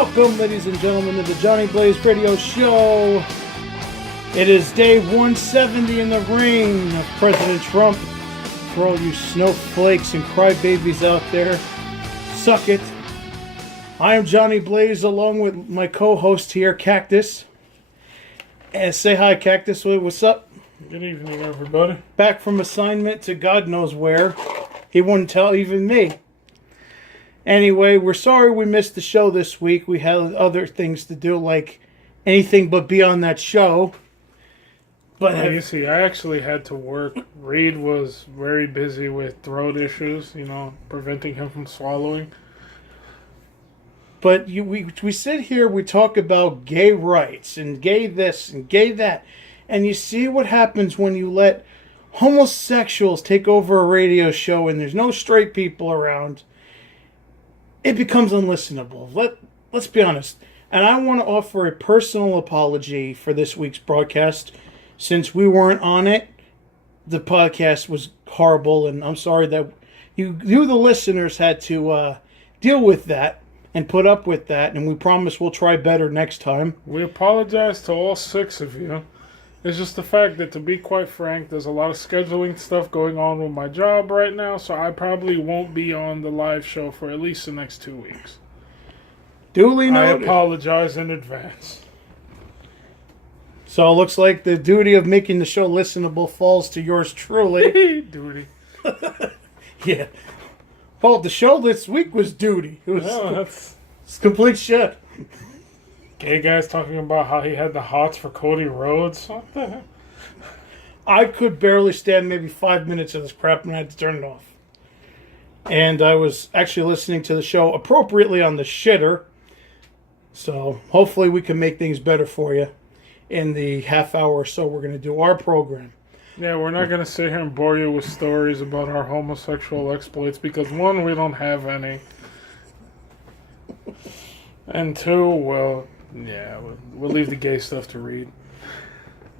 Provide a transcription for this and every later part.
Welcome, ladies and gentlemen, to the Johnny Blaze Radio Show. It is day 170 in the reign of President Trump. For all you snowflakes and crybabies out there, suck it. I am Johnny Blaze, along with my co-host here, Cactus. And say hi, Cactus. What's up? Good evening, everybody. Back from assignment to God knows where. He wouldn't tell even me. Anyway, we're sorry we missed the show this week. We had other things to do, like anything but be on that show. But you see, I actually had to work. Reed was very busy with throat issues, preventing him from swallowing. But we sit here, we talk about gay rights and gay this and gay that. And you see what happens when you let homosexuals take over a radio show and there's no straight people around. It becomes unlistenable. Let's be honest. And I want to offer a personal apology for this week's broadcast. Since we weren't on it, the podcast was horrible, and I'm sorry that you the listeners, had to deal with that and put up with that, and we promise we'll try better next time. We apologize to all 6 of you. It's just the fact that, to be quite frank, there's a lot of scheduling stuff going on with my job right now, so I probably won't be on the live show for at least the next 2 weeks. Duly noted. I apologize in advance. So it looks like the duty of making the show listenable falls to yours truly. Duty. Yeah. Well, the show this week was duty. It was it's complete shit. Gay guys talking about how he had the hots for Cody Rhodes. What the heck? I could barely stand maybe 5 minutes of this crap and I had to turn it off. And I was actually listening to the show appropriately on the shitter. So hopefully we can make things better for you in the half hour or so we're going to do our program. Yeah, we're not going to sit here and bore you with stories about our homosexual exploits because, 1, we don't have any. And 2, well, yeah, we'll leave the gay stuff to Reed.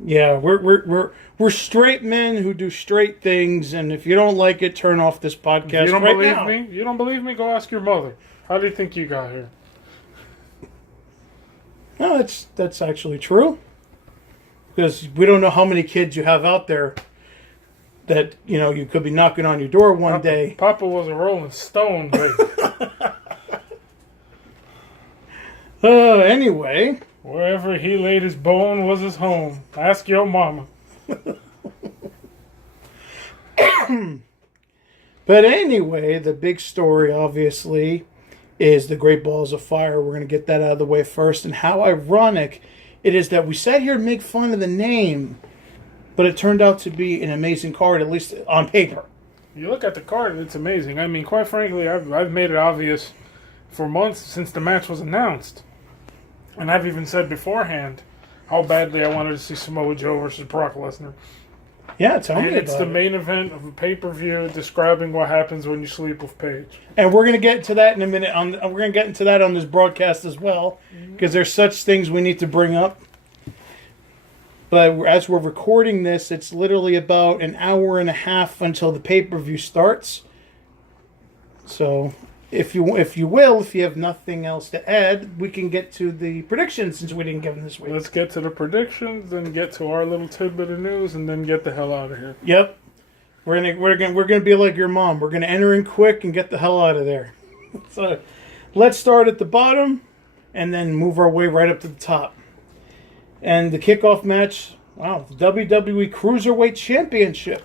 Yeah, we're straight men who do straight things, and if you don't like it, turn off this podcast. You don't right believe now. me? You don't believe me? Go ask your mother. How do you think you got here? No, that's actually true. Because we don't know how many kids you have out there that, you could be knocking on your door one day. Papa was a rolling stone, baby. Anyway. Wherever he laid his bone was his home. Ask your mama. But anyway, the big story, obviously, is the Great Balls of Fire. We're going to get that out of the way first. And how ironic it is that we sat here and make fun of the name, but it turned out to be an amazing card, at least on paper. You look at the card, it's amazing. I mean, quite frankly, I've made it obvious for months since the match was announced. And I've even said beforehand how badly I wanted to see Samoa Joe versus Brock Lesnar. Yeah, tell me about it. It's the main event of a pay-per-view describing what happens when you sleep with Paige. And we're going to get into that in a minute. We're going to get into that on this broadcast as well, because there's such things we need to bring up. But as we're recording this, it's literally about an hour and a half until the pay-per-view starts. So, if you have nothing else to add, we can get to the predictions since we didn't give them this week. Let's get to the predictions, then get to our little tidbit of news, and then get the hell out of here. Yep, we're gonna be like your mom. We're gonna enter in quick and get the hell out of there. So, let's start at the bottom, and then move our way right up to the top. And the kickoff match, wow, the WWE Cruiserweight Championship,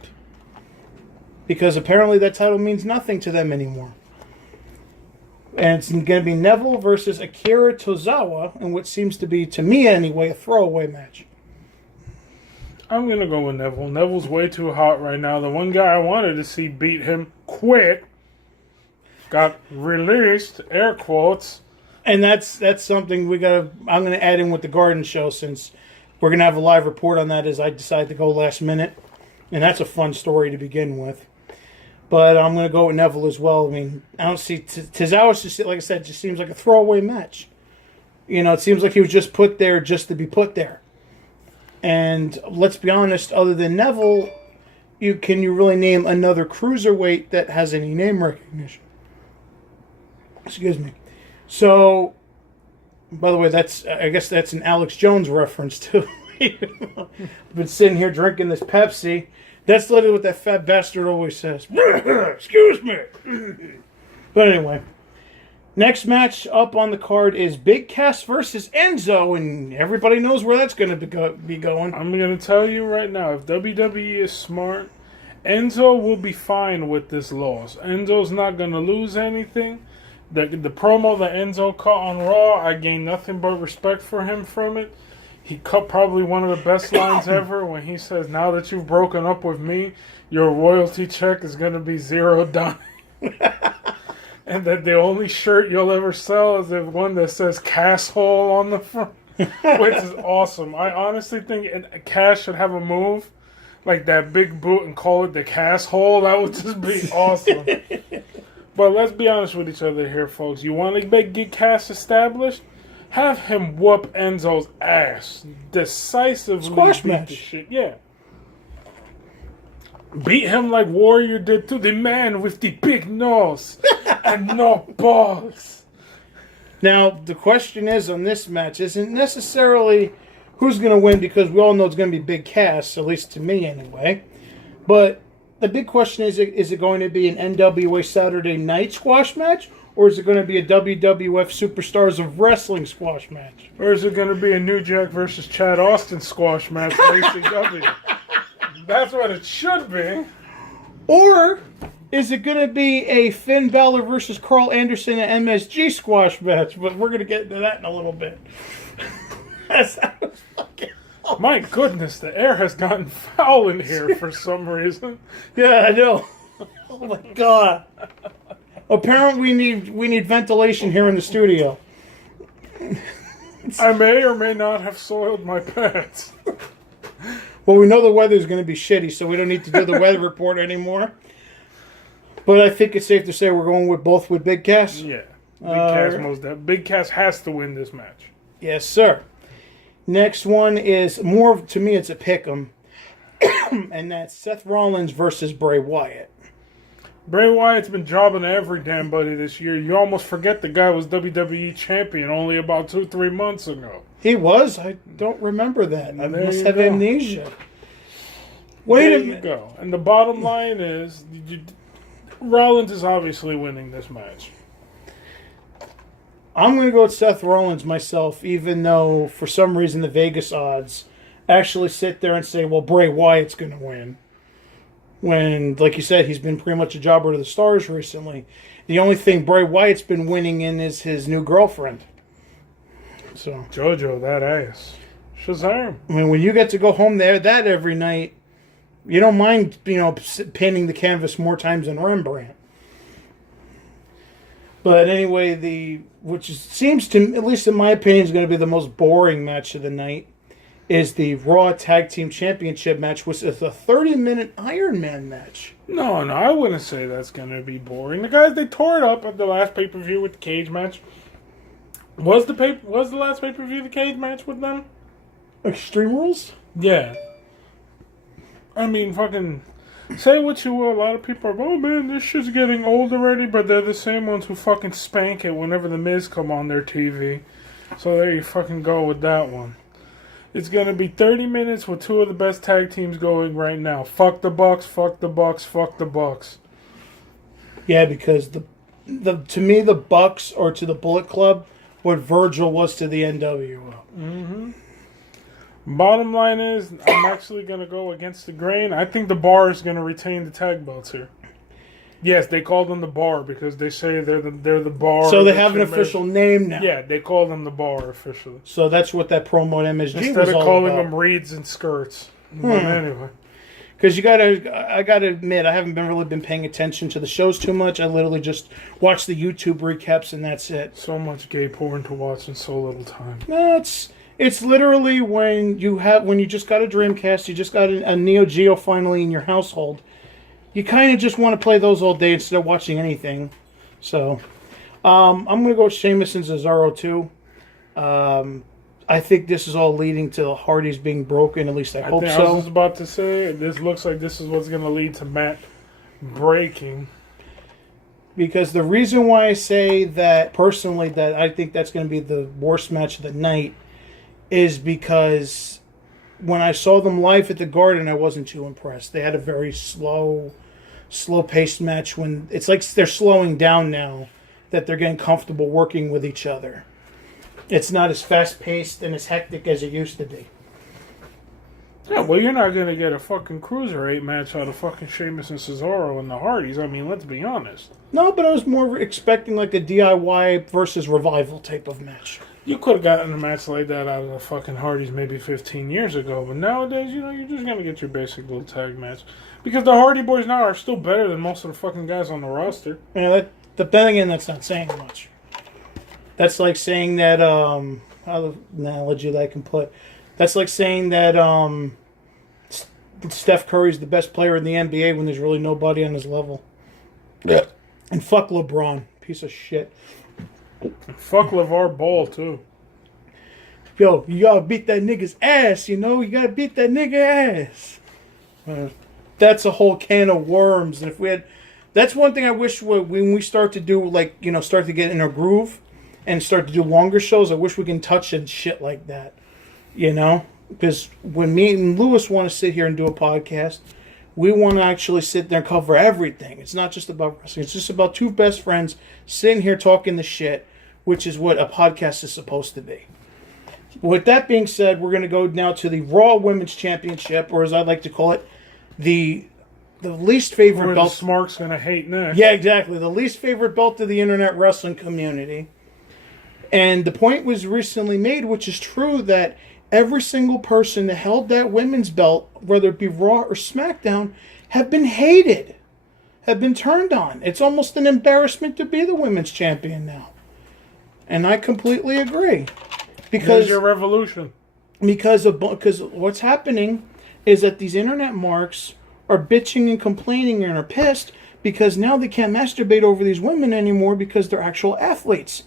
because apparently that title means nothing to them anymore. And it's going to be Neville versus Akira Tozawa in what seems to be, to me anyway, a throwaway match. I'm going to go with Neville. Neville's way too hot right now. The one guy I wanted to see beat him quick got released, air quotes. And that's something I'm going to add in with the Garden Show, since we're going to have a live report on that as I decide to go last minute. And that's a fun story to begin with. But I'm going to go with Neville as well. I mean, I don't see Tozawa, just like I said, just seems like a throwaway match. It seems like he was just put there just to be put there. And let's be honest, other than Neville, can you really name another cruiserweight that has any name recognition? Excuse me. So By the way, I guess that's an Alex Jones reference too. Been sitting here drinking this Pepsi. That's literally what that fat bastard always says. Excuse me. But anyway, next match up on the card is Big Cass versus Enzo, and everybody knows where that's going to be going. I'm going to tell you right now, if WWE is smart, Enzo will be fine with this loss. Enzo's not going to lose anything. The promo that Enzo cut on Raw, I gained nothing but respect for him from it. He cut probably one of the best lines ever when he says, "Now that you've broken up with me, your royalty check is going to be $0." And that the only shirt you'll ever sell is the one that says "Casshole" on the front, which is awesome. I honestly think Cass should have a move like that big boot and call it the Casshole. That would just be awesome. But let's be honest with each other here, folks. You want to get Cass established? Have him whoop Enzo's ass decisively. Squash match. Shit. Yeah. Beat him like Warrior did to the man with the big nose and no balls. Now, the question is on this match isn't necessarily who's going to win, because we all know it's going to be Big Cass, at least to me anyway. But the big question is it going to be an NWA Saturday Night squash match, or is it going to be a WWF Superstars of Wrestling squash match? Or is it going to be a New Jack versus Chad Austin squash match for ECW? That's what it should be. Or is it going to be a Finn Balor versus Carl Anderson and MSG squash match? But we're going to get into that in a little bit. My goodness, the air has gotten foul in here for some reason. Yeah, I know. Oh my god. Apparently we need ventilation here in the studio. I may or may not have soiled my pants. Well, we know the weather's going to be shitty, so we don't need to do the weather report anymore. But I think it's safe to say we're going with both with Big Cass. Yeah. Big Cass has to win this match. Yes, sir. Next one is more, to me, it's a pick'em. And that's Seth Rollins versus Bray Wyatt. Bray Wyatt's been jobbing every damn buddy this year. You almost forget the guy was WWE champion only about 2-3 months ago. He was? I don't remember that. I must have amnesia. There you go. And the bottom line is, Rollins is obviously winning this match. I'm going to go with Seth Rollins myself, even though for some reason the Vegas odds actually sit there and say, well, Bray Wyatt's going to win. When, like you said, he's been pretty much a jobber to the stars recently. The only thing Bray Wyatt's been winning in is his new girlfriend. So JoJo, that ass. Shazam. I mean, when you get to go home there that every night, you don't mind, painting the canvas more times than Rembrandt. But anyway, seems to, at least in my opinion, is going to be the most boring match of the night, is the Raw Tag Team Championship match, which is a 30-minute Iron Man match. No, I wouldn't say that's going to be boring. The guys, they tore it up at the last pay-per-view with the cage match. Was the last pay-per-view the cage match with them? Extreme Rules? Yeah. I mean, fucking... Say what you will, a lot of people are, oh man, this shit's getting old already, but they're the same ones who fucking spank it whenever the Miz come on their TV. So there you fucking go with that one. It's going to be 30 minutes with two of the best tag teams going right now. Fuck the Bucks, fuck the Bucks, fuck the Bucks. Yeah, because to me, the Bucks are to the Bullet Club what Virgil was to the NWO. Mm-hmm. Bottom line is, I'm actually going to go against the grain. I think the Bar is going to retain the tag belts here. Yes, they call them the Bar because they say they're the Bar. So they have an official name now. Yeah, they call them the Bar officially. So that's what that promo at MSG was all about. Instead of calling them reeds and skirts. But anyway. Because I gotta admit, I haven't really been paying attention to the shows too much. I literally just watch the YouTube recaps and that's it. So much gay porn to watch in so little time. No, it's literally when you just got a Dreamcast, you just got a Neo Geo finally in your household. You kind of just want to play those all day instead of watching anything. So, I'm going to go with Sheamus and Cesaro too. I think this is all leading to the Hardys being broken. At least I hope so. I was just about to say, this looks like this is what's going to lead to Matt breaking. Because the reason why I say that, personally, that I think that's going to be the worst match of the night is because when I saw them live at the Garden, I wasn't too impressed. They had a very slow-paced match when it's like they're slowing down now that they're getting comfortable working with each other. It's not as fast-paced and as hectic as it used to be. Yeah, well, you're not going to get a fucking cruiserweight match out of fucking Sheamus and Cesaro and the Hardys. I mean, let's be honest. No, but I was more expecting like a DIY versus Revival type of match. You could have gotten a match like that out of the fucking Hardys maybe 15 years ago, but nowadays, you know, you're just going to get your basic little tag match. Because the Hardy Boys now are still better than most of the fucking guys on the roster. Yeah, but then again, that's not saying much. That's like saying that, how the analogy that I can put, that's like saying that Steph Curry's the best player in the NBA when there's really nobody on his level. Yeah. And fuck LeBron, piece of shit. Fuck LeVar Ball, too. Yo, you gotta beat that nigga's ass, you know? You gotta beat that nigga ass. That's a whole can of worms. And if we had... That's one thing I wish when we start to do, like, you know, start to get in a groove and start to do longer shows, I wish we can touch and shit like that. You know? Because when me and Lewis want to sit here and do a podcast, we want to actually sit there and cover everything. It's not just about wrestling. It's just about two best friends sitting here talking the shit, which is what a podcast is supposed to be. With that being said, we're going to go now to the Raw Women's Championship, or as I like to call it, the least favorite belt. Smark's going to hate next. Yeah, exactly. The least favorite belt of the internet wrestling community. And the point was recently made, which is true, that every single person that held that women's belt, whether it be Raw or SmackDown, have been hated, have been turned on. It's almost an embarrassment to be the women's champion now. And I completely agree. Because There's your revolution. Because what's happening is that these internet marks are bitching and complaining and are pissed because now they can't masturbate over these women anymore because they're actual athletes.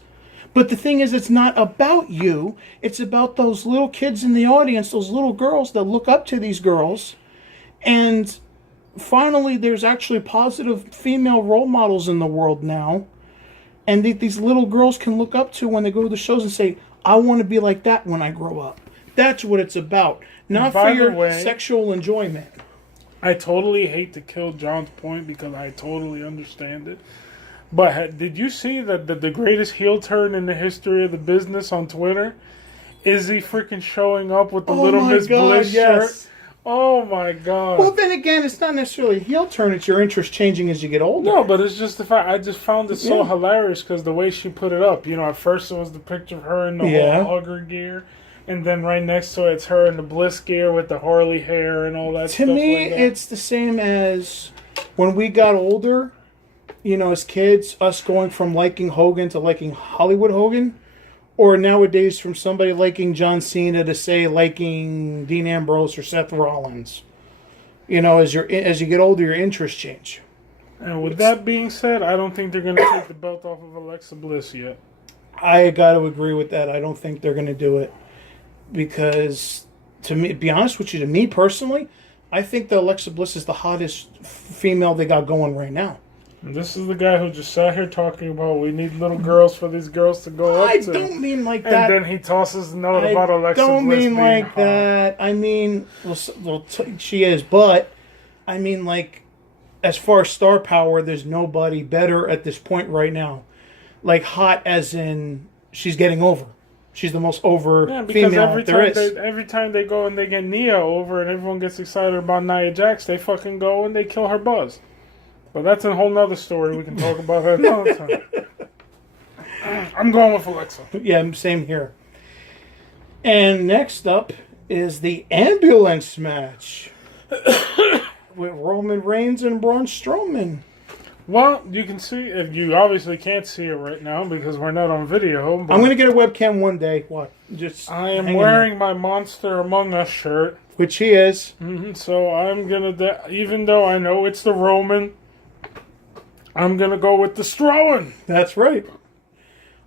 But the thing is, it's not about you. It's about those little kids in the audience, those little girls that look up to these girls. And finally, there's actually positive female role models in the world now. And these little girls can look up to when they go to the shows and say, I want to be like that when I grow up. That's what it's about. Not for your sexual enjoyment. I totally hate to kill John's point because I totally understand it. But did you see that the greatest heel turn in the history of the business on Twitter? Izzy freaking showing up with the Little Miss Bliss shirt. Oh my God. Well, then again, it's not necessarily a heel turn. It's your interest changing as you get older. No, but it's just the fact. I just found it so hilarious because the way she put it up. You know, at first it was the picture of her in the whole hugger gear. And then right next to it, it's her in the Bliss gear with the Harley hair and all that stuff. To me, it's the same as when we got older. You know, as kids, us going from liking Hogan to liking Hollywood Hogan, or nowadays from somebody liking John Cena to say liking Dean Ambrose or Seth Rollins. You know, as you get older, your interests change. And with that being said, I don't think they're going to take the belt off of Alexa Bliss yet. I got to agree with that. I don't think they're going to do it because, to be honest with you, to me personally, I think that Alexa Bliss is the hottest female they got going right now. And this is the guy who just sat here talking about we need little girls for these girls to go up to. I don't mean like that. And then he tosses the note about Alexa Bliss. I don't mean like hot. that. I mean, well, she is, but I mean like as far as star power, there's nobody better at this point right now. Like hot as in she's getting over. She's the most over female there is. Every time they go and they get Nia over and everyone gets excited about Nia Jax, they fucking go and they kill her buzz. But that's a whole nother story. We can talk about that another time. I'm going with Alexa. Yeah, same here. And next up is the ambulance match with Roman Reigns and Braun Strowman. Well, you can see it. You obviously can't see it right now because we're not on video. But I'm going to get a webcam one day. What? I am wearing my Monster Among Us shirt. Which he is. Mm-hmm, so I'm going to, even though I know it's the Roman, I'm going to go with the Strowman. That's right.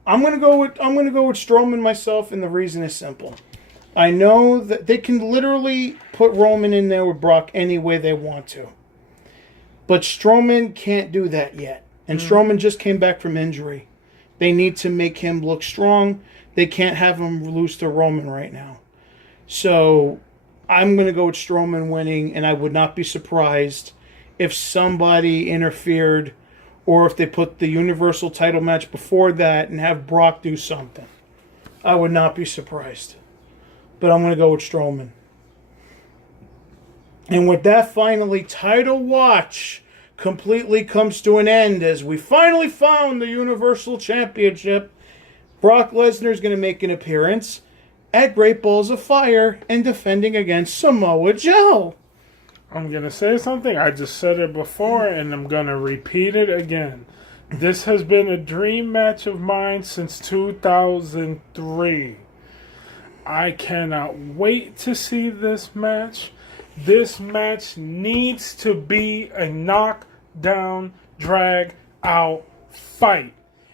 I'm going to go with Strowman myself, and the reason is simple. I know that they can literally put Roman in there with Brock any way they want to. But Strowman can't do that yet. And Strowman just came back from injury. They need to make him look strong. They can't have him lose to Roman right now. So I'm going to go with Strowman winning, and I would not be surprised if somebody interfered or if they put the Universal title match before that and have Brock do something. I would not be surprised. But I'm going to go with Strowman. And with that, finally, title watch completely comes to an end as we finally found the Universal Championship. Brock Lesnar is going to make an appearance at Great Balls of Fire and defending against Samoa Joe. I'm going to say something. I just said it before, and I'm going to repeat it again. This has been a dream match of mine since 2003. I cannot wait to see this match. This match needs to be a knockdown, drag out fight.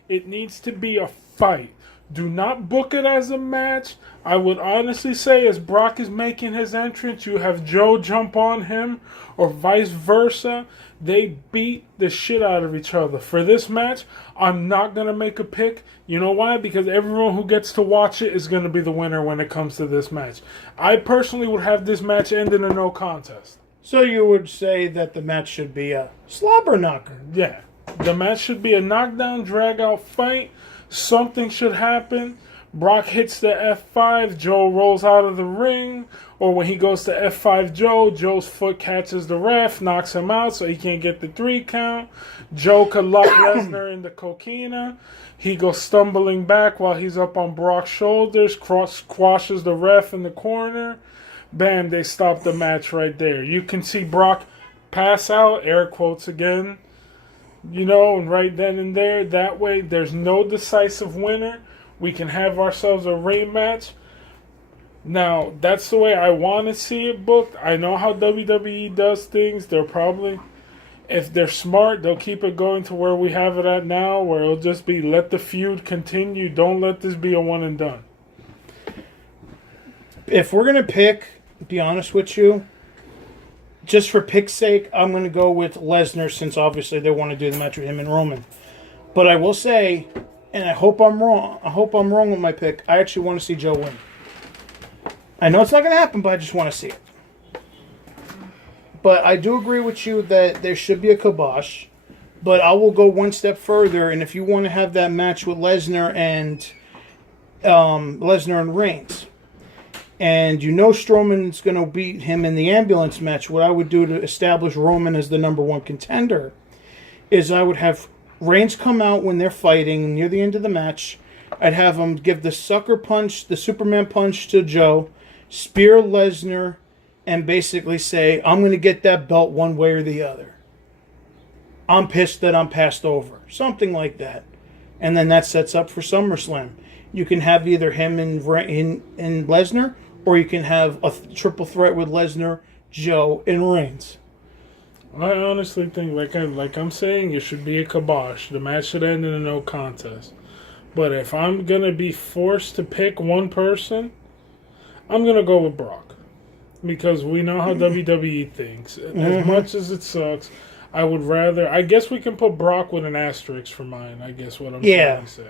It needs to be a fight. Do not book it as a match. I would honestly say as Brock is making his entrance, you have Joe jump on him or vice versa. They beat the shit out of each other. For this match, I'm not going to make a pick. You know why? Because everyone who gets to watch it is going to be the winner when it comes to this match. I personally would have this match end in a no contest. So you would say that the match should be a slobber knocker? Yeah. The match should be a knockdown, drag out fight. Something should happen. Brock hits the F5, Joe rolls out of the ring, or when he goes to F5 Joe, Joe's foot catches the ref, knocks him out so he can't get the 3 count. Joe could lock Lesnar in the coquina. He goes stumbling back while he's up on Brock's shoulders, squashes the ref in the corner. Bam, they stop the match right there. You can see Brock pass out, air quotes again. You know, and right then and there, that way, there's no decisive winner. We can have ourselves a rematch. Now, that's the way I want to see it booked. I know how WWE does things. They're probably, if they're smart, they'll keep it going to where we have it at now, where it'll just be let the feud continue. Don't let this be a one and done. If we're going to pick, to be honest with you, just for pick's sake, I'm going to go with Lesnar since obviously they want to do the match with him and Roman. But I will say, and I hope I'm wrong. I hope I'm wrong with my pick. I actually want to see Joe win. I know it's not going to happen, but I just want to see it. But I do agree with you that there should be a kibosh. But I will go one step further, and if you want to have that match with Lesnar and Reigns, and you know Strowman's going to beat him in the ambulance match, what I would do to establish Roman as the number one contender is I would have Reigns come out when they're fighting near the end of the match. I'd have him give the sucker punch, the Superman punch to Joe, spear Lesnar, and basically say, I'm going to get that belt one way or the other. I'm pissed that I'm passed over. Something like that. And then that sets up for SummerSlam. You can have either him and Lesnar, or you can have a triple threat with Lesnar, Joe, and Reigns. I honestly think, like I'm saying, it should be a kibosh. The match should end in a no contest. But if I'm going to be forced to pick one person, I'm going to go with Brock. Because we know how WWE thinks. As much as it sucks, I would rather... I guess we can put Brock with an asterisk for mine, I guess what I'm trying to say.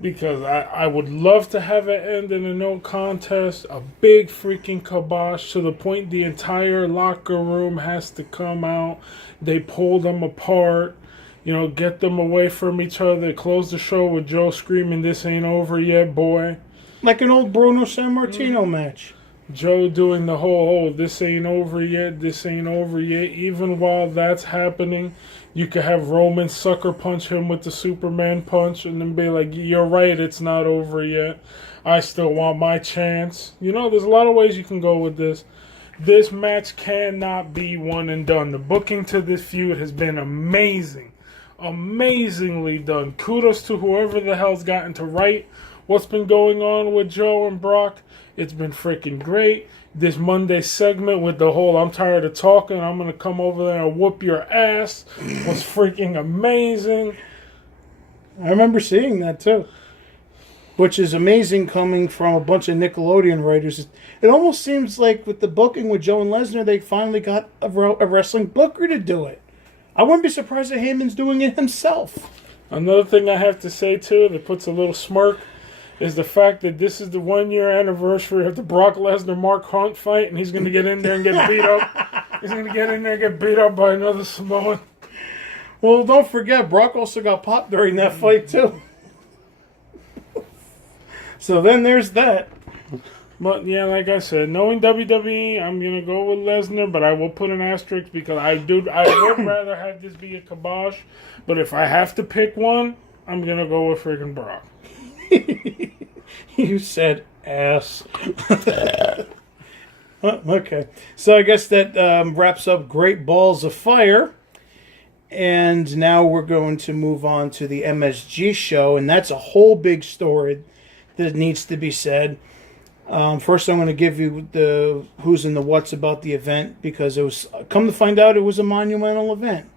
Because I would love to have it end in a no contest, a big freaking kibosh to the point the entire locker room has to come out. They pull them apart, you know, get them away from each other, close the show with Joe screaming, "This ain't over yet, boy." Like an old Bruno Sammartino match. Joe doing the whole, "This ain't over yet, this ain't over yet." Even while that's happening, you could have Roman sucker punch him with the Superman punch and then be like, "You're right, it's not over yet. I still want my chance." You know, there's a lot of ways you can go with this. This match cannot be one and done. The booking to this feud has been amazing. Amazingly done. Kudos to whoever the hell's gotten to write what's been going on with Joe and Brock. It's been freaking great. This Monday segment with the whole "I'm tired of talking, I'm going to come over there and whoop your ass" was freaking amazing. I remember seeing that too. Which is amazing coming from a bunch of Nickelodeon writers. It almost seems like with the booking with Joe and Lesnar, they finally got a wrestling booker to do it. I wouldn't be surprised if Heyman's doing it himself. Another thing I have to say, too, that puts a little smirk, is the fact that this is the 1-year anniversary of the Brock Lesnar-Mark Hunt fight, and he's going to get in there and get beat up. He's going to get in there and get beat up by another Samoan. Well, don't forget, Brock also got popped during that fight, too. So then there's that. But, yeah, like I said, knowing WWE, I'm going to go with Lesnar, but I will put an asterisk because I would rather have this be a kibosh. But if I have to pick one, I'm going to go with freaking Brock. You said ass. Okay. So I guess that wraps up Great Balls of Fire. And now we're going to move on to the MSG show. And that's a whole big story that needs to be said. First, I'm going to give you the who's and the what's about the event. Because it was, come to find out, it was a monumental event.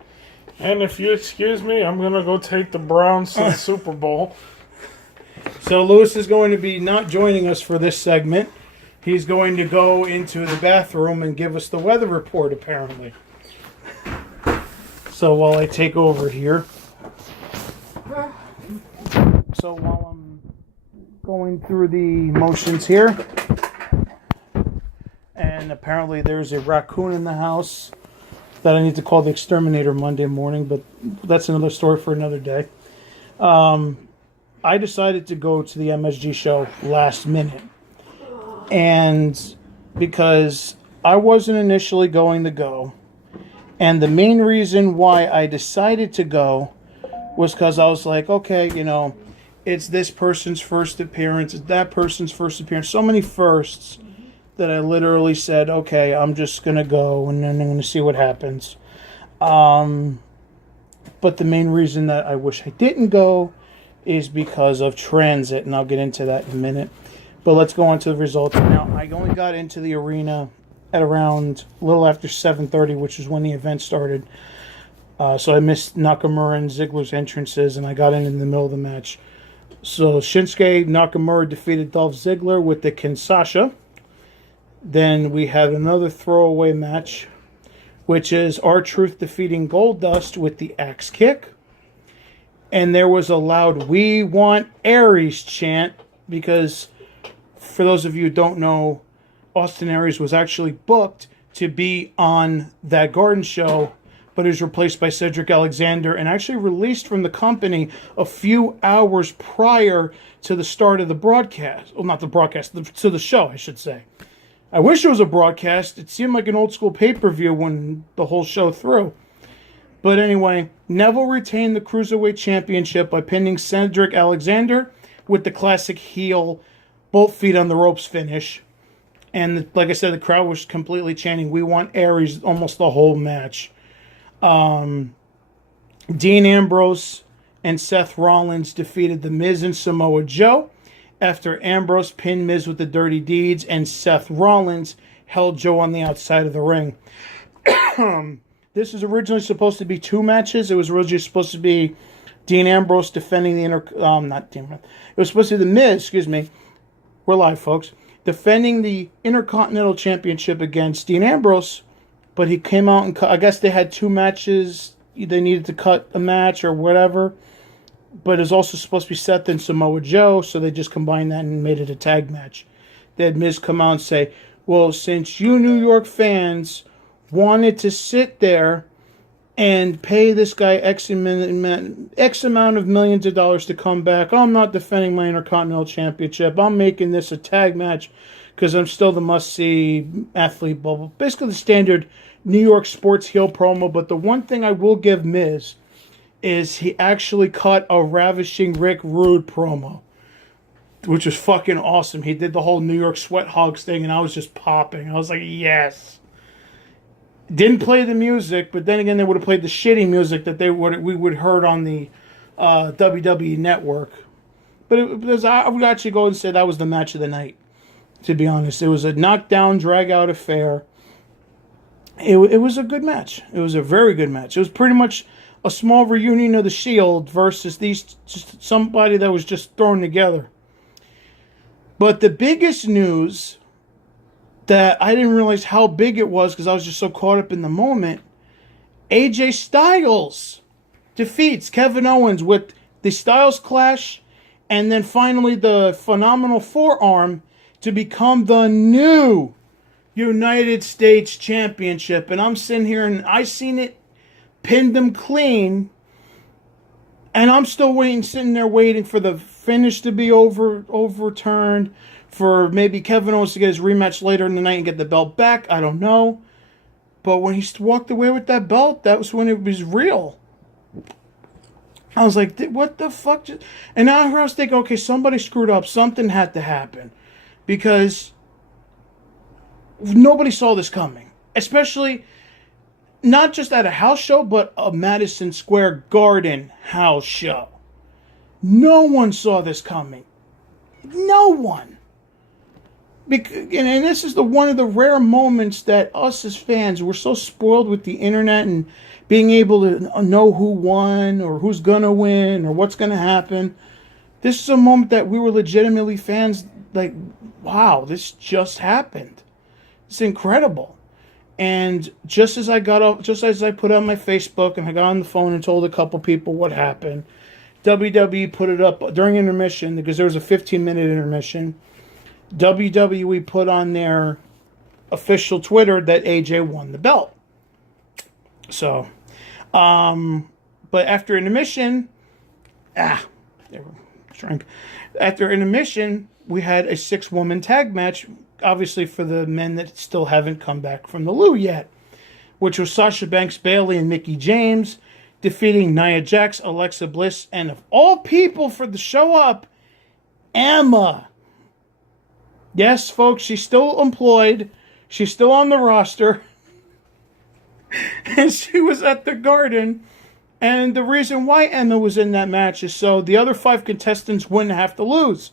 And if you excuse me, I'm going to go take the Browns to the Super Bowl. So Lewis is going to be not joining us for this segment. He's going to go into the bathroom and give us the weather report, apparently. So while I take over here. So while I'm going through the motions here. And apparently there's a raccoon in the house that I need to call the exterminator Monday morning. But that's another story for another day. I decided to go to the MSG show last minute. And because I wasn't initially going to go. And the main reason why I decided to go was because I was like, okay, you know, it's this person's first appearance. It's that person's first appearance. So many firsts that I literally said, okay, I'm just going to go and then I'm going to see what happens. But the main reason that I wish I didn't go is because of transit, and I'll get into that in a minute. But let's go on to the results. Now, I only got into the arena at around a little after 7:30, which is when the event started. So I missed Nakamura and Ziggler's entrances, and I got in the middle of the match. So Shinsuke Nakamura defeated Dolph Ziggler with the Kinshasa. Then we had another throwaway match, which is R-Truth defeating Goldust with the Axe Kick. And there was a loud "We want Aries" chant because, for those of you who don't know, Austin Aries was actually booked to be on that Garden show, but is replaced by Cedric Alexander and actually released from the company a few hours prior to the start of the broadcast. Well, not the broadcast, to the show, I should say. I wish it was a broadcast. It seemed like an old school pay-per-view when the whole show through. But anyway, Neville retained the Cruiserweight Championship by pinning Cedric Alexander with the classic heel, both feet on the ropes finish. And like I said, the crowd was completely chanting, "We want Aries," almost the whole match. Dean Ambrose and Seth Rollins defeated The Miz and Samoa Joe after Ambrose pinned Miz with the Dirty Deeds and Seth Rollins held Joe on the outside of the ring. This was originally supposed to be two matches. It was originally supposed to be Dean Ambrose defending the it was supposed to be The Miz, excuse me. We're live, folks. Defending the Intercontinental Championship against Dean Ambrose, but he came out and I guess they had two matches. They needed to cut a match or whatever. But it was also supposed to be Seth and Samoa Joe, so they just combined that and made it a tag match. They had Miz come out and say, well, since you New York fans wanted to sit there and pay this guy X amount of millions of dollars to come back, I'm not defending my Intercontinental Championship. I'm making this a tag match because I'm still the must-see athlete bubble. Basically the standard New York sports heel promo, but the one thing I will give Miz is he actually cut a ravishing Rick Rude promo, which was fucking awesome. He did the whole New York Sweat Hogs thing, and I was just popping. I was like, yes. Didn't play the music, but then again, they would have played the shitty music that we would heard on the WWE Network. But I would actually go and say that was the match of the night, to be honest. It was a knockdown, drag-out affair. It was a good match. It was a very good match. It was pretty much a small reunion of the Shield versus just somebody that was just thrown together. But the biggest news that I didn't realize how big it was because I was just so caught up in the moment, AJ Styles defeats Kevin Owens with the Styles Clash, and then finally the phenomenal forearm to become the new United States Championship. And I'm sitting here and I seen it, pinned them clean, and I'm still sitting there waiting for the finish to be overturned, for maybe Kevin Owens to get his rematch later in the night and get the belt back. I don't know. But when he walked away with that belt, that was when it was real. I was like, what the fuck? And now I was thinking, okay, somebody screwed up. Something had to happen. Because nobody saw this coming. Especially, not just at a house show, but a Madison Square Garden house show. No one saw this coming. No one. And this is one of the rare moments that us as fans, we're so spoiled with the internet and being able to know who won or who's going to win or what's going to happen. This is a moment that we were legitimately fans like, wow, this just happened. It's incredible. And just as I put on my Facebook and I got on the phone and told a couple people what happened, WWE put it up during intermission because there was a 15-minute intermission. WWE put on their official Twitter that AJ won the belt. So, but after intermission, after intermission, we had a 6-woman tag match, obviously for the men that still haven't come back from the loo yet, which was Sasha Banks, Bayley, and Mickie James defeating Nia Jax, Alexa Bliss, and of all people for the show up, Emma. Yes, folks, she's still employed. She's still on the roster. And she was at the Garden. And the reason why Emma was in that match is so the other 5 contestants wouldn't have to lose.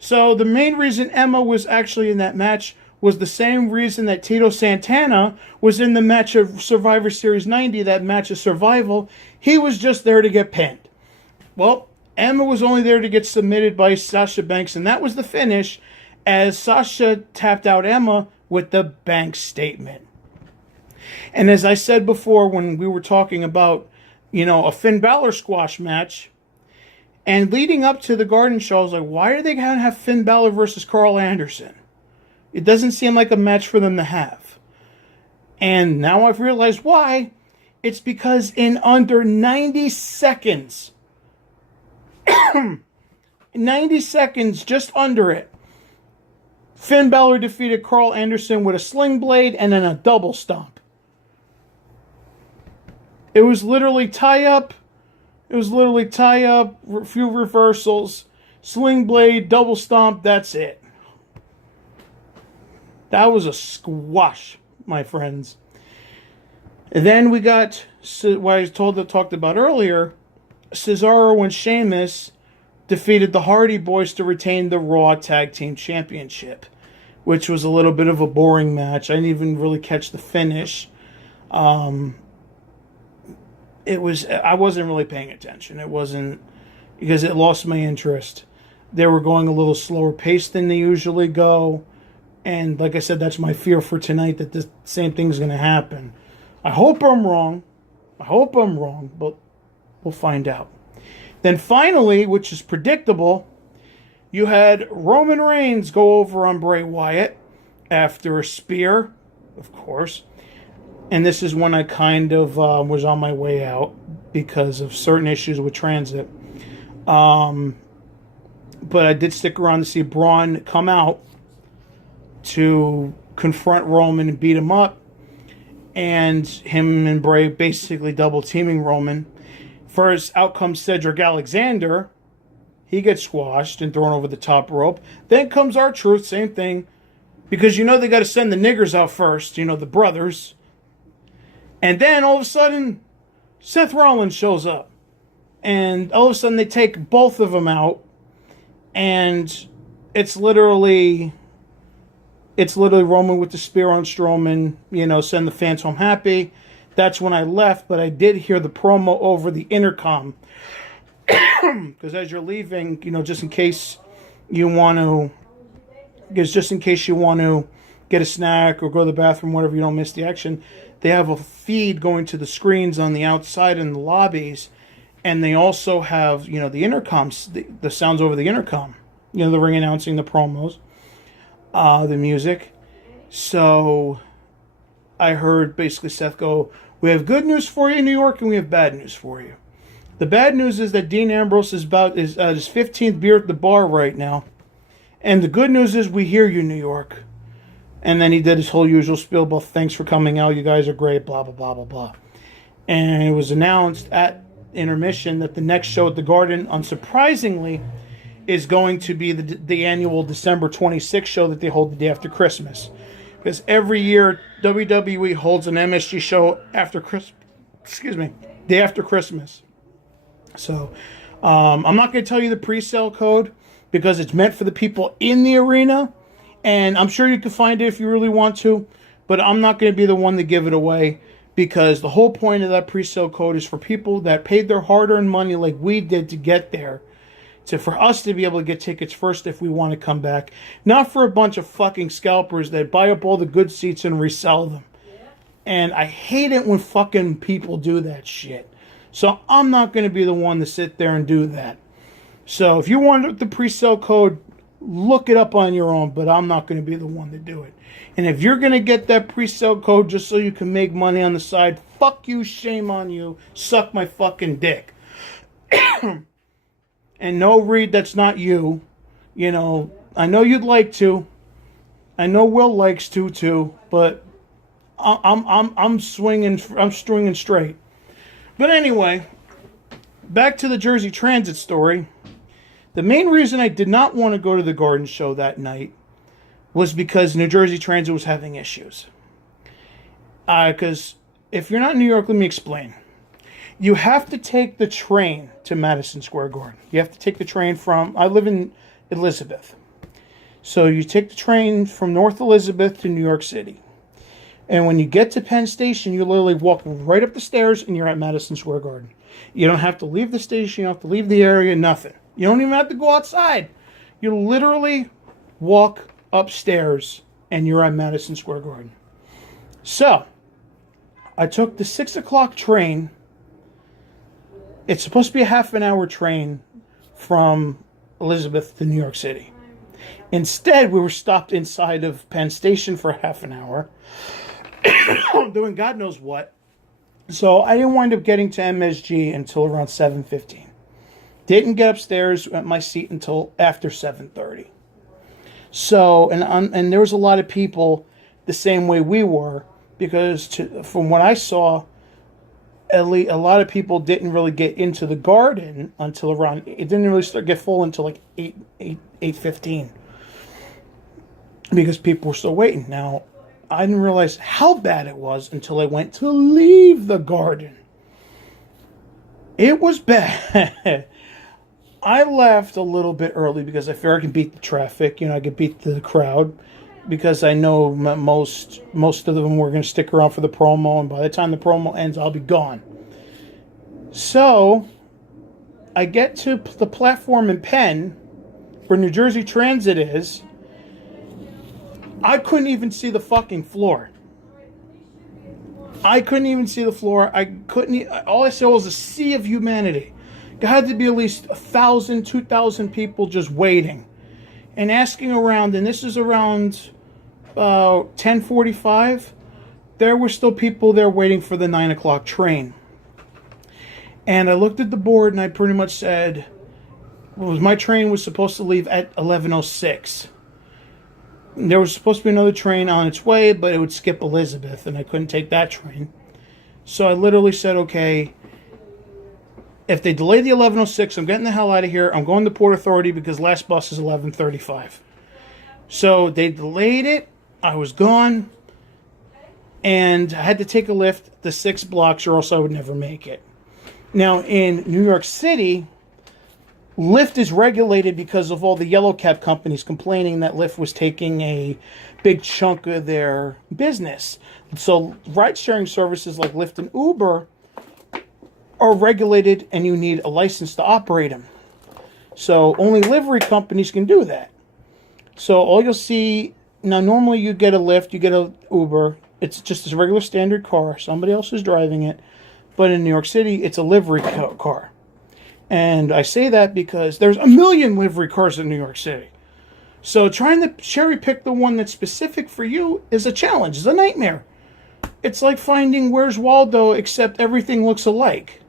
So the main reason Emma was actually in that match was the same reason that Tito Santana was in the match of Survivor Series 90, that match of survival. He was just there to get pinned. Well, Emma was only there to get submitted by Sasha Banks, and that was the finish, as Sasha tapped out Emma with the Banks statement. And as I said before when we were talking about, a Finn Balor squash match, and leading up to the Garden show, I was like, why are they going to have Finn Balor versus Carl Anderson? It doesn't seem like a match for them to have. And now I've realized why. It's because in under 90 seconds, 90 seconds, just under it, Finn Balor defeated Carl Anderson with a sling blade and then a double stomp. It was literally tie-up. A few reversals, sling blade, double stomp, that's it. That was a squash, my friends. And then we got what I talked about earlier. Cesaro and Sheamus defeated the Hardy Boys to retain the Raw Tag Team Championship, which was a little bit of a boring match. I didn't even really catch the finish. I wasn't really paying attention. It wasn't, because it lost my interest. They were going a little slower pace than they usually go. And like I said, that's my fear for tonight, that the same thing's going to happen. I hope I'm wrong, but we'll find out. Then finally, which is predictable, you had Roman Reigns go over on Bray Wyatt after a spear, of course. And this is when I kind of was on my way out because of certain issues with transit. But I did stick around to see Braun come out to confront Roman and beat him up. And him and Bray basically double teaming Roman. First, out comes Cedric Alexander. He gets squashed and thrown over the top rope. Then comes R-Truth, same thing. Because they got to send the niggers out first, the brothers. And then all of a sudden, Seth Rollins shows up. And all of a sudden they take both of them out. And it's literally Roman with the spear on Strowman, send the fans home happy. That's when I left, but I did hear the promo over the intercom. Because as you're leaving, just in case you want to get a snack or go to the bathroom, whatever, you don't miss the action, they have a feed going to the screens on the outside in the lobbies, and they also have, the intercoms, the sounds over the intercom. The ring announcing the promos, the music. So I heard basically Seth go, "We have good news for you in New York, and we have bad news for you." The bad news is that Dean Ambrose is about his 15th beer at the bar right now. And the good news is we hear you, New York. And then he did his whole usual spiel about thanks for coming out, you guys are great, blah, blah, blah, blah, blah. And it was announced at intermission that the next show at the Garden, unsurprisingly, is going to be the annual December 26th show that they hold the day after Christmas. Because every year, WWE holds an MSG show after Christmas. Day after Christmas. So, I'm not going to tell you the pre-sale code because it's meant for the people in the arena. And I'm sure you can find it if you really want to. But I'm not going to be the one to give it away because the whole point of that pre-sale code is for people that paid their hard-earned money like we did to get there. For us to be able to get tickets first if we want to come back. Not for a bunch of fucking scalpers that buy up all the good seats and resell them. And I hate it when fucking people do that shit. So I'm not going to be the one to sit there and do that. So if you want the pre-sale code, look it up on your own, but I'm not going to be the one to do it. And if you're going to get that pre-sale code just so you can make money on the side, fuck you, shame on you, suck my fucking dick. And no, Reed, that's not you. I know you'd like to. I know Will likes to too, but I'm stringing straight. But anyway, back to the Jersey Transit story. The main reason I did not want to go to the Garden show that night was because New Jersey Transit was having issues. Because if you're not in New York, let me explain. You have to take the train to Madison Square Garden. You have to take the train I live in Elizabeth. So you take the train from North Elizabeth to New York City. And when you get to Penn Station, you literally walk right up the stairs and you're at Madison Square Garden. You don't have to leave the station. You don't have to leave the area, nothing. You don't even have to go outside. You literally walk upstairs and you're at Madison Square Garden. So, I took the 6 o'clock train. It's supposed to be a half an hour train from Elizabeth to New York City. Instead, we were stopped inside of Penn Station for half an hour. Doing God knows what. So I didn't wind up getting to MSG until around 7:15. Didn't get upstairs at my seat until after 7:30. So, and there was a lot of people the same way we were, because from what I saw, at least a lot of people didn't really get into the Garden until around, it didn't really get full until like 8:15. Because people were still waiting. Now, I didn't realize how bad it was until I went to leave the Garden. It was bad. I left a little bit early because I figured I could beat the traffic. I could beat the crowd. Because I know most of them were going to stick around for the promo. And by the time the promo ends, I'll be gone. So, I get to the platform in Penn, where New Jersey Transit is. I couldn't even see the fucking floor. I couldn't even see the floor. All I saw was a sea of humanity. There had to be at least 1,000, 2,000 people just waiting. And asking around, and this is around 10:45. There were still people there waiting for the 9 o'clock train. And I looked at the board and I pretty much said, my train was supposed to leave at 11:06. There was supposed to be another train on its way, but it would skip Elizabeth, and I couldn't take that train. So I literally said, okay, if they delay the 11:06, I'm getting the hell out of here. I'm going to Port Authority because last bus is 11:35. So they delayed it. I was gone. And I had to take a lift the 6 blocks or else I would never make it. Now, in New York City, Lyft is regulated because of all the yellow cab companies complaining that Lyft was taking a big chunk of their business. So ride-sharing services like Lyft and Uber are regulated and you need a license to operate them. So only livery companies can do that. So all you'll see, now normally you get a Lyft, you get a Uber, It's just a regular standard car. Somebody else is driving it. But in New York City, it's a livery car. And I say that because there's a million livery cars in New York City. So trying to cherry pick the one that's specific for you is a challenge. It's a nightmare. It's like finding Where's Waldo, except everything looks alike.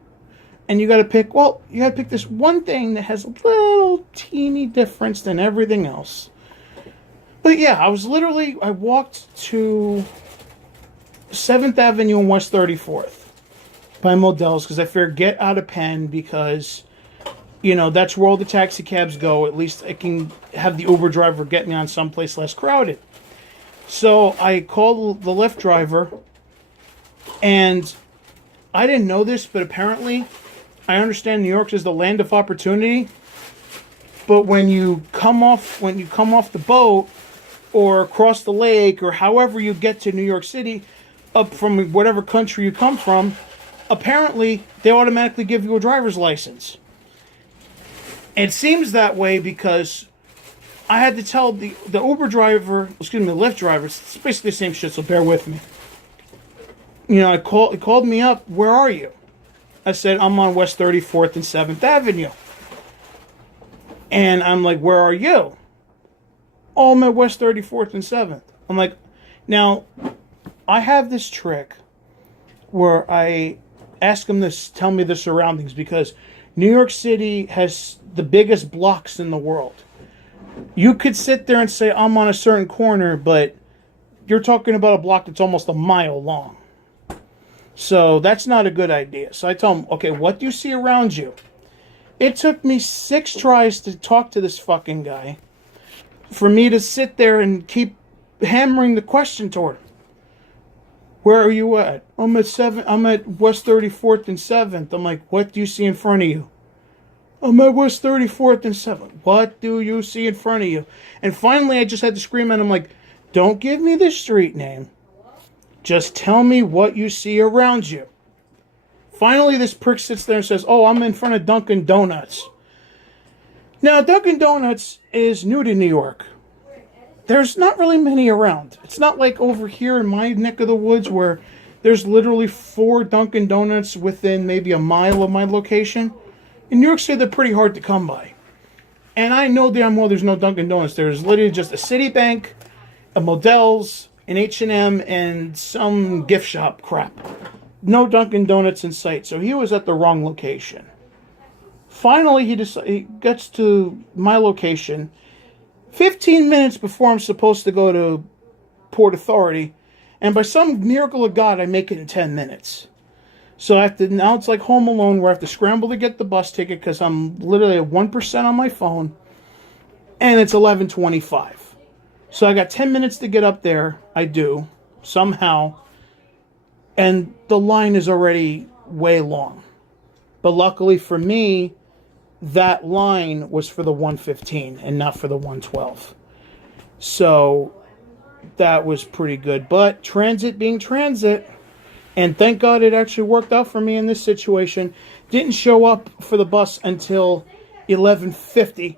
And you got to pick, this one thing that has a little teeny difference than everything else. But yeah, I walked to 7th Avenue and West 34th by Modell's because I figured get out of Penn because, that's where all the taxi cabs go. At least I can have the Uber driver get me on someplace less crowded. So I called the Lyft driver, and I didn't know this, but apparently I understand New York is the land of opportunity. But when you come off the boat or across the lake or however you get to New York City, up from whatever country you come from, apparently they automatically give you a driver's license. It seems that way because I had to tell the Lyft driver, it's basically the same shit, so bear with me. It called me up, where are you? I said, I'm on West 34th and 7th Avenue. And I'm like, where are you? Oh, I'm at West 34th and 7th. I'm like, now, I have this trick where I ask them to tell me the surroundings because New York City has the biggest blocks in the world. You could sit there and say, I'm on a certain corner, but you're talking about a block that's almost a mile long. So that's not a good idea. So I tell them, okay, what do you see around you? It took me 6 tries to talk to this fucking guy for me to sit there and keep hammering the question toward him. Where are you at? I'm at West 34th and 7th. I'm like, what do you see in front of you? I'm at West 34th and 7th. What do you see in front of you? And finally, I just had to scream at him like, don't give me the street name. Just tell me what you see around you. Finally, this prick sits there and says, oh, I'm in front of Dunkin' Donuts. Now, Dunkin' Donuts is new to New York. There's not really many around. It's not like over here in my neck of the woods where there's literally 4 Dunkin' Donuts within maybe a mile of my location. In New York City, they're pretty hard to come by. And I know damn well there's no Dunkin' Donuts. There's literally just a Citibank, a Modell's, an H&M, and some gift shop crap. No Dunkin' Donuts in sight. So he was at the wrong location. Finally, he gets to my location 15 minutes before I'm supposed to go to Port Authority, and by some miracle of God, I make it in 10 minutes. So now it's like Home Alone where I have to scramble to get the bus ticket because I'm literally at 1% on my phone, and it's 11:25. So I got 10 minutes to get up there. I do, somehow, and the line is already way long. But luckily for me, that line was for the 115 and not for the 112. So that was pretty good. But transit being transit, and thank God it actually worked out for me in this situation, didn't show up for the bus until 11:50.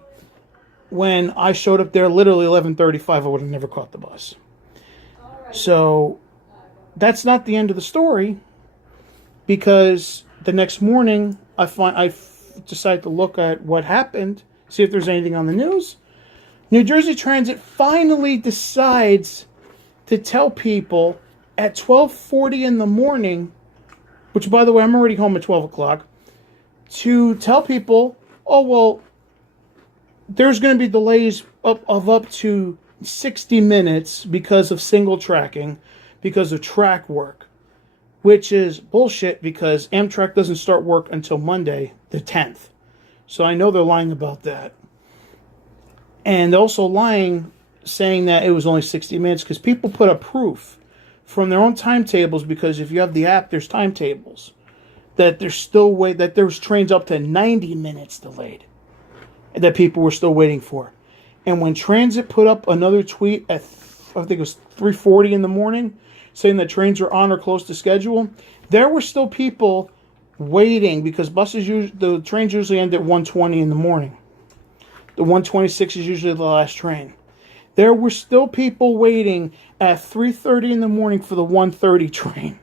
When I showed up there literally 11:35, I would have never caught the bus. So that's not the end of the story, because the next morning I decided to look at what happened, see if there's anything on the news. New Jersey Transit finally decides to tell people at 12:40 in the morning, which, by the way, I'm already home at 12 o'clock, to tell people, oh, well, there's going to be delays of up to 60 minutes because of single tracking, because of track work, which is bullshit because Amtrak doesn't start work until Monday, the 10th. So I know they're lying about that. And also lying, saying that it was only 60 minutes because people put up proof from their own timetables, because if you have the app, there's timetables, that there's still that there's trains up to 90 minutes delayed that people were still waiting for. And when Transit put up another tweet at, I think it was 3:40 in the morning, saying that trains are on or close to schedule, there were still people waiting because the trains usually end at 1:20 in the morning. The 1:26 is usually the last train. There were still people waiting at 3:30 in the morning for the 1:30 train.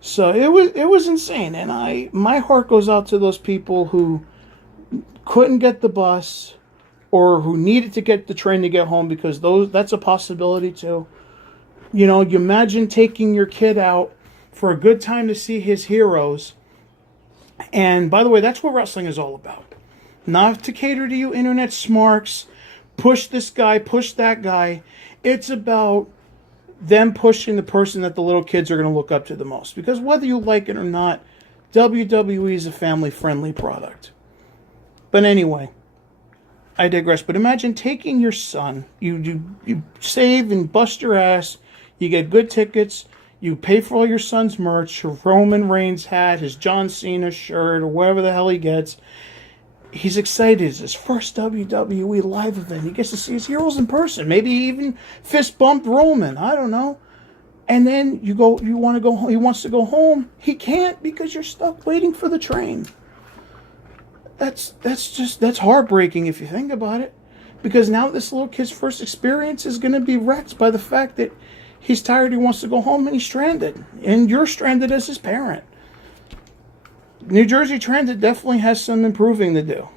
So it was insane, and my heart goes out to those people who couldn't get the bus or who needed to get the train to get home, because that's a possibility too. You know, you imagine taking your kid out for a good time to see his heroes. And by the way, that's what wrestling is all about. Not to cater to you internet smarks, push this guy, push that guy. It's about them pushing the person that the little kids are going to look up to the most. Because whether you like it or not, WWE is a family-friendly product. But anyway, I digress. But imagine taking your son, you save and bust your ass, you get good tickets, you pay for all your son's merch, your Roman Reigns hat, his John Cena shirt, or whatever the hell he gets. He's excited. It's his first WWE live event. He gets to see his heroes in person. Maybe he even fist bumped Roman. I don't know. And then you want to go home. He wants to go home. He can't because you're stuck waiting for the train. That's heartbreaking if you think about it. Because now this little kid's first experience is going to be wrecked by the fact that he's tired, he wants to go home, and he's stranded. And you're stranded as his parent. New Jersey Transit definitely has some improving to do.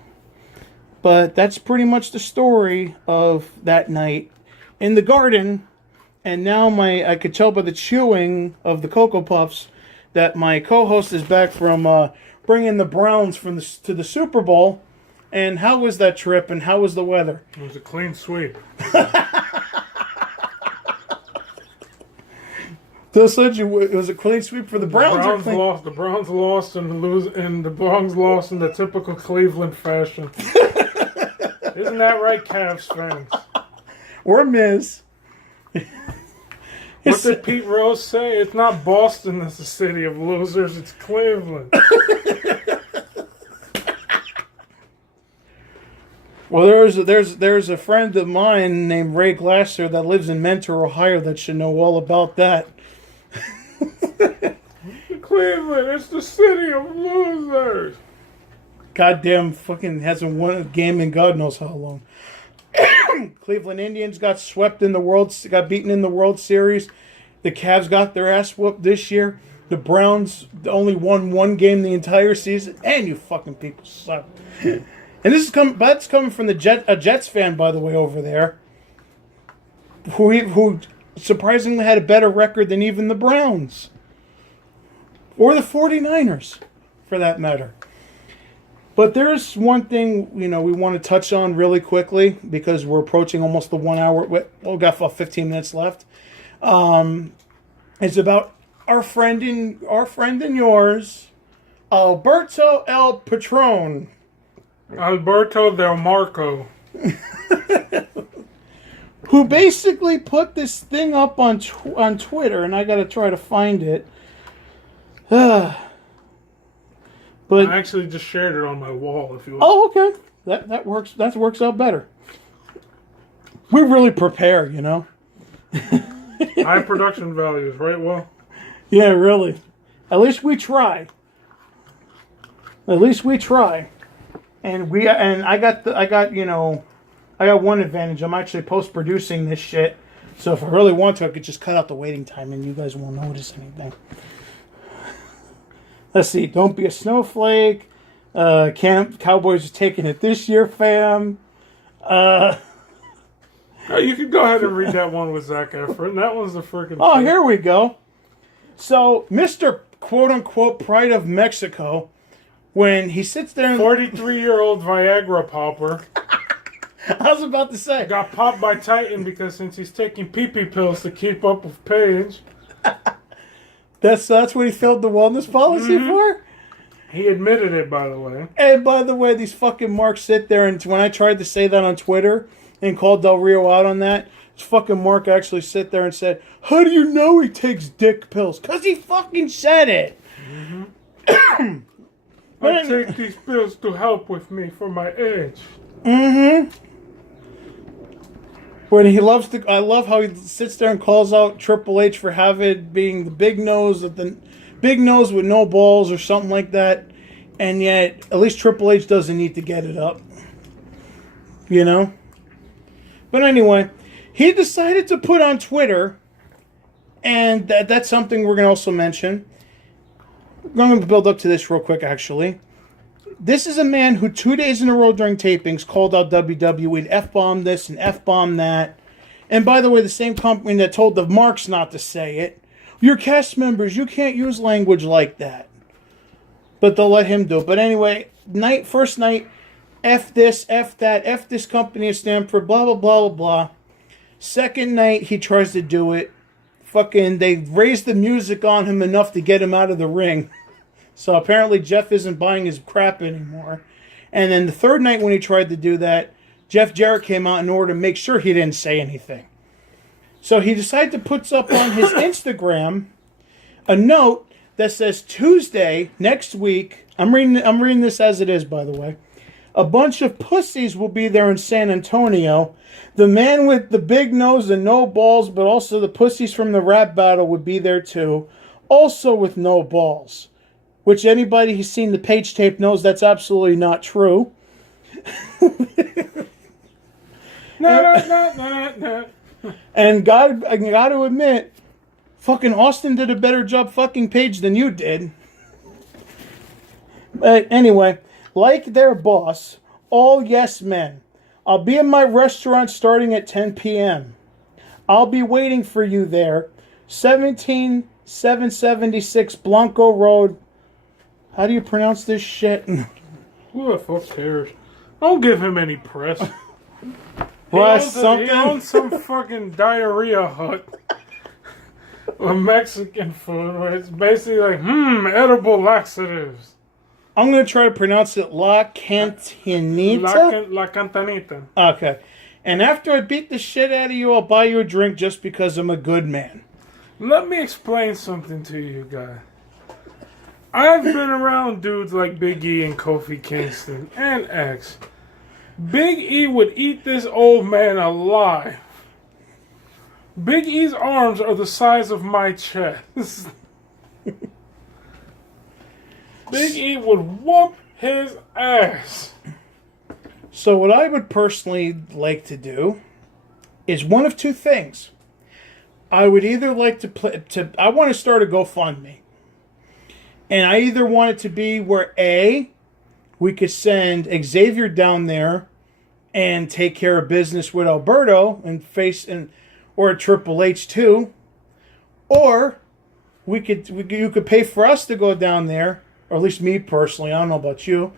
But that's pretty much the story of that night in the Garden. And now I could tell by the chewing of the Cocoa Puffs that my co-host is back from bringing the Browns to the Super Bowl. And how was that trip, and how was the weather? It was a clean sweep. They said it was a clean sweep for the Browns. The Browns lost and the Browns lost in the typical Cleveland fashion. Isn't that right, Cavs fans? Or Miz. What did Pete Rose say? It's not Boston that's the city of losers. It's Cleveland. Well, there's a friend of mine named Ray Glasser that lives in Mentor, Ohio, that should know all about that. Cleveland, it's the city of losers. Goddamn fucking hasn't won a game in God knows how long. Cleveland Indians got beaten in the World Series. The Cavs got their ass whooped this year. The Browns only won one game the entire season. And you fucking people suck. And that's coming from a Jets fan, by the way, over there, who surprisingly had a better record than even the Browns. Or the 49ers, for that matter. But there's one thing, we want to touch on really quickly, because we're approaching almost the 1 hour. We've got 15 minutes left. It's about our friend and yours, Alberto El Patron. Alberto Del Marco. Who basically put this thing up on Twitter, and I got to try to find it. But I actually just shared it on my wall. If you want. Oh, okay, that works. That works out better. We really prepare, High production values, right? Well, yeah, really. At least we try. And I got one advantage. I'm actually post-producing this shit. So if I really want to, I could just cut out the waiting time and you guys won't notice anything. Let's see. Don't be a snowflake. Cowboys are taking it this year, fam. You can go ahead and read that one with Zac Efron. That one's the freaking... Oh, here we go. So, Mr. quote-unquote Pride of Mexico, when he sits there and... 43-year-old Viagra popper. I was about to say. Got popped by Titan because since he's taking pee-pee pills to keep up with Paige. That's what he filled the wellness policy for? He admitted it, by the way. And by the way, these fucking marks sit there, and when I tried to say that on Twitter and called Del Rio out on that, this fucking Mark actually sit there and said, "How do you know he takes dick pills?" Because he fucking said it. Mm-hmm. I take these pills to help with me for my age. Mm-hmm. When I love how he sits there and calls out Triple H for being the big nose with no balls or something like that, and yet at least Triple H doesn't need to get it up, But anyway, He decided to put on Twitter, and that's something we're going to also mention. I'm going to build up to this real quick, actually. This is a man who 2 days in a row during tapings called out WWE and F-bombed this and F-bombed that. And by the way, the same company that told the Marks not to say it. Your cast members, you can't use language like that. But they'll let him do it. But anyway, first night, F this, F that, F this company in Stanford, blah, blah, blah, blah, blah. Second night, he tries to do it. Fucking, they raised the music on him enough to get him out of the ring. So apparently Jeff isn't buying his crap anymore. And then the third night when he tried to do that, Jeff Jarrett came out in order to make sure he didn't say anything. So he decided to put up on his Instagram a note that says Tuesday next week. I'm reading this as it is, by the way. A bunch of pussies will be there in San Antonio. The man with the big nose and no balls, but also the pussies from the rap battle would be there too, also with no balls. Which anybody who's seen the Page tape knows that's absolutely not true. No. And I got to admit, fucking Austin did a better job fucking Page than you did. But anyway, like their boss, all yes men. I'll be in my restaurant starting at 10 p.m. I'll be waiting for you there. 17776 Blanco Road. How do you pronounce this shit? Who the fuck cares? Don't give him any press. He owns some fucking diarrhea hut with Mexican food where it's basically like, edible laxatives. I'm going to try to pronounce it La Cantinita. La Cantanita. Okay. And after I beat the shit out of you, I'll buy you a drink just because I'm a good man. Let me explain something to you, guy. I've been around dudes like Big E and Kofi Kingston and X. Big E would eat this old man alive. Big E's arms are the size of my chest. Big E would whoop his ass. So what I would personally like to do is one of two things. I would either like I want to start a GoFundMe. And I either want it to be where A, we could send Xavier down there and take care of business with Alberto or Triple H too, or you could pay for us to go down there, or at least me personally. I don't know about you.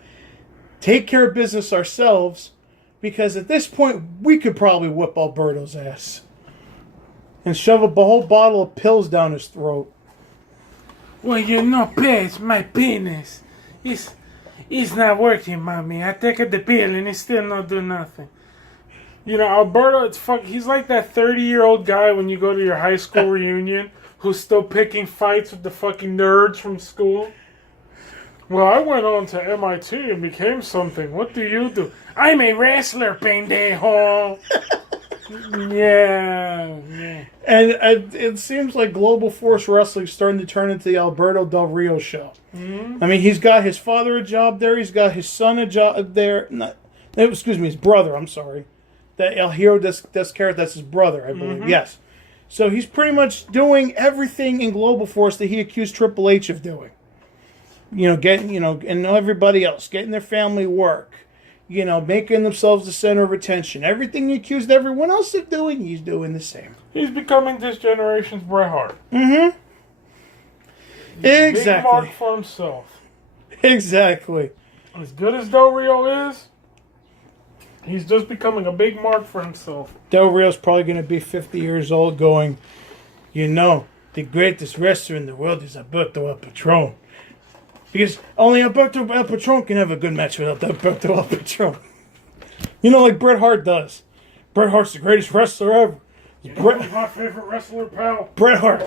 Take care of business ourselves, because at this point we could probably whip Alberto's ass and shove a whole bottle of pills down his throat. Well, you know, Paige, my penis. It's not working, mommy. I take the pill and it still not do nothing. You know, Alberto, he's like that 30-year-old guy when you go to your high school reunion who's still picking fights with the fucking nerds from school. Well, I went on to MIT and became something. What do you do? I'm a wrestler, pendejo. Yeah. And it seems like Global Force Wrestling's starting to turn into the Alberto Del Rio show. Mm-hmm. I mean, he's got his father a job there. He's got his son a job there. His brother, I'm sorry. That El Hero Descartes, that's his brother, I believe. Mm-hmm. Yes. So he's pretty much doing everything in Global Force that he accused Triple H of doing. And everybody else, getting their family work. Making themselves the center of attention. Everything he accused everyone else of doing, he's doing the same. He's becoming this generation's Bret Hart. Mm-hmm. Exactly. Big mark for himself. Exactly. As good as Del Rio is, he's just becoming a big mark for himself. Del Rio's probably going to be 50 years old going, the greatest wrestler in the world is Alberto El Patron. Because only Alberto El Patron can have a good match without Alberto El Patron. Like Bret Hart does. Bret Hart's the greatest wrestler ever. Who's my favorite wrestler, pal? Bret Hart.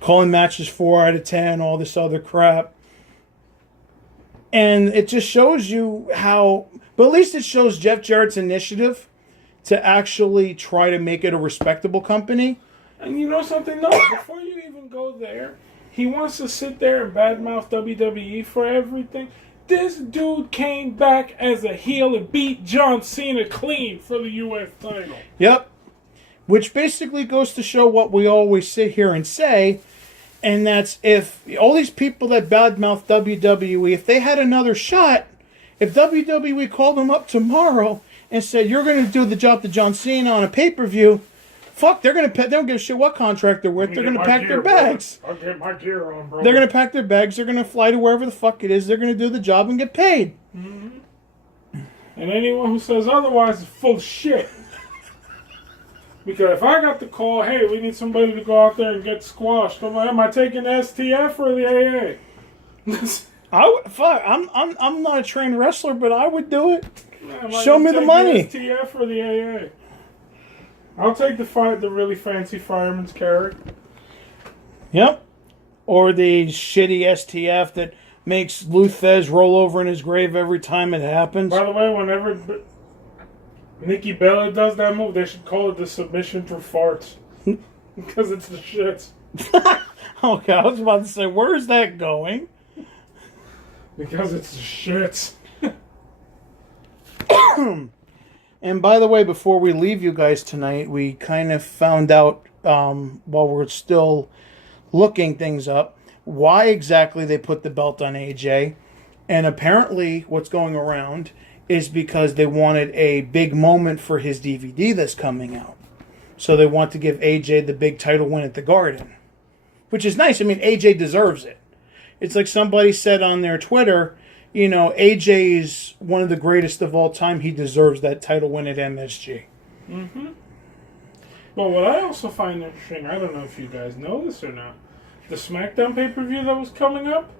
Calling matches 4 out of 10, all this other crap. And it just shows you how... But at least it shows Jeff Jarrett's initiative to actually try to make it a respectable company. And you know something? No, before you even go there, he wants to sit there and badmouth WWE for everything. This dude came back as a heel and beat John Cena clean for the U.S. title. Yep. Which basically goes to show what we always sit here and say, and that's if all these people that badmouth WWE, if they had another shot, if WWE called them up tomorrow and said, you're going to do the job to John Cena on a pay-per-view, fuck, they don't give a shit what contract they're with. They're going to pack their bags. I'll get my gear on, bro. They're going to pack their bags. They're going to fly to wherever the fuck it is. They're going to do the job and get paid. Mm-hmm. And anyone who says otherwise is full of shit. Because if I got the call, hey, we need somebody to go out there and get squashed, I'm like, am I taking the STF or the AA? I'm not a trained wrestler, but I would do it. Yeah, show me the money. The STF or the AA? I'll take the really fancy fireman's carry. Yep. Or the shitty STF that makes Luthez roll over in his grave every time it happens. By the way, whenever Nikki Bella does that move, they should call it the submission for farts. Because it's the shits. Okay, I was about to say, where is that going? Because it's the shits. And by the way, before we leave you guys tonight, we kind of found out, while we're still looking things up, why exactly they put the belt on AJ. And apparently what's going around is because they wanted a big moment for his DVD that's coming out. So they want to give AJ the big title win at the Garden. Which is nice. I mean, AJ deserves it. It's like somebody said on their Twitter, you know, AJ is one of the greatest of all time. He deserves that title win at MSG. Mm-hmm. But what I also find interesting, I don't know if you guys know this or not, the SmackDown pay-per-view that was coming up,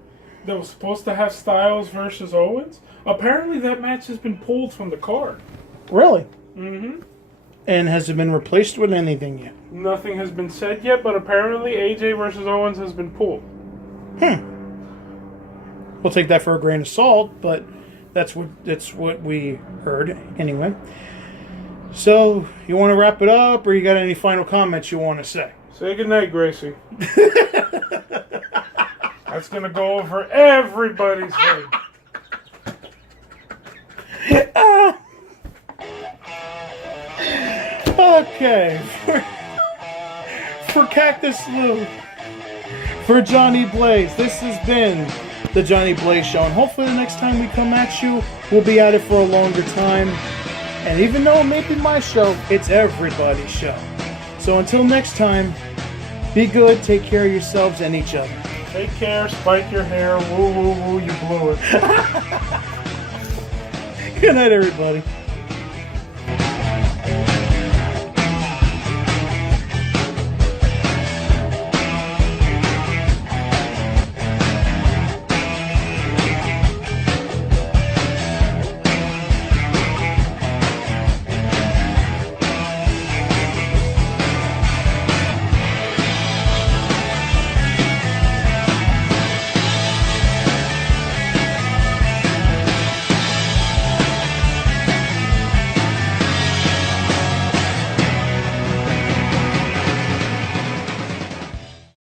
that was supposed to have Styles versus Owens, apparently that match has been pulled from the card. Really? Mm-hmm. And has it been replaced with anything yet? Nothing has been said yet, but apparently AJ versus Owens has been pulled. We'll take that for a grain of salt, but that's what we heard anyway. So, you want to wrap it up, or you got any final comments you want to say? Say goodnight, Gracie. That's going to go over everybody's head. Okay. For Cactus Lou, for Johnny Blaze, this has been the Johnny Blaze Show. And hopefully the next time we come at you, we'll be at it for a longer time. And even though it may be my show, it's everybody's show. So until next time, be good, take care of yourselves and each other. Take care, spike your hair, woo woo woo, you blew it. Good night, everybody.